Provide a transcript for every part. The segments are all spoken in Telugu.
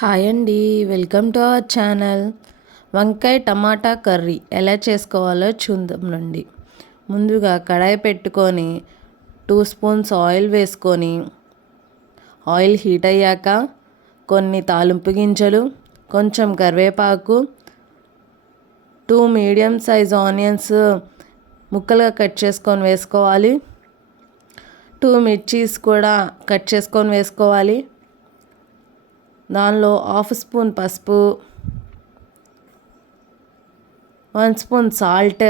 హాయ్ అండి, వెల్కమ్ టు అవర్ ఛానల్. వంకాయ టమాటా కర్రీ ఎలా చేసుకోవాలో చూద్దామండి. ముందుగా కడాయి పెట్టుకొని 2 స్పూన్స్ ఆయిల్ వేసుకొని, ఆయిల్ హీట్ అయ్యాక కొన్ని తాలింపు గింజలు, కొంచెం కరివేపాకు, 2 మీడియం సైజ్ ఆనియన్స్ ముక్కలుగా కట్ చేసుకొని వేసుకోవాలి. 2 మిర్చీస్ కూడా కట్ చేసుకొని వేసుకోవాలి. దానిలో 1/2 స్పూన్ పసుపు, 1 స్పూన్ సాల్ట్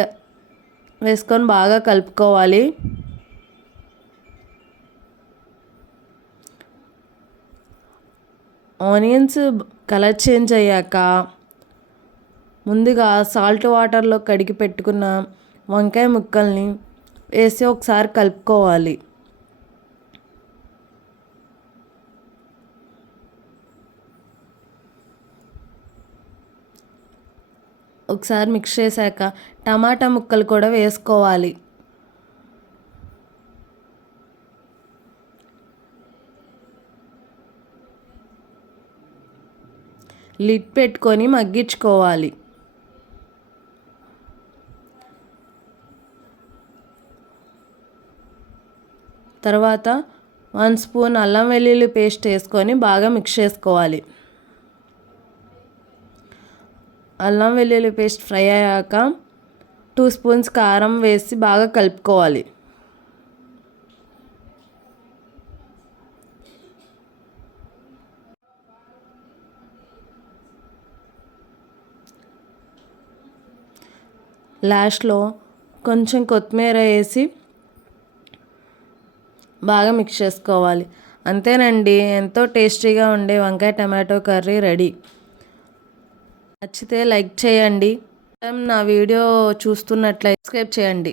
వేసుకొని బాగా కలుపుకోవాలి. ఆనియన్స్ కలర్ చేంజ్ అయ్యాక ముందుగా సాల్ట్ వాటర్లో కడిగి పెట్టుకున్న వంకాయ ముక్కల్ని వేసి ఒకసారి కలుపుకోవాలి. ఒకసారి మిక్స్ చేశాక టమాటా ముక్కలు కూడా వేసుకోవాలి. లిడ్ పెట్టుకొని మగ్గించుకోవాలి. తర్వాత 1 స్పూన్ అల్లం వెల్లుల్లి పేస్ట్ వేసుకొని బాగా మిక్స్ చేసుకోవాలి. అల్లం వెల్లుల్లి పేస్ట్ ఫ్రై అయ్యాక 2 స్పూన్స్ కారం వేసి బాగా కలుపుకోవాలి. లాస్ట్లో కొంచెం కొత్తిమీర వేసి బాగా మిక్స్ చేసుకోవాలి. అంతేనండి, ఎంతో టేస్టీగా ఉండే వంకాయ టమాటో కర్రీ రెడీ. నచ్చితే లైక్ చేయండి. నా వీడియో చూస్తున్నట్లయితే సబ్స్క్రైబ్ చేయండి.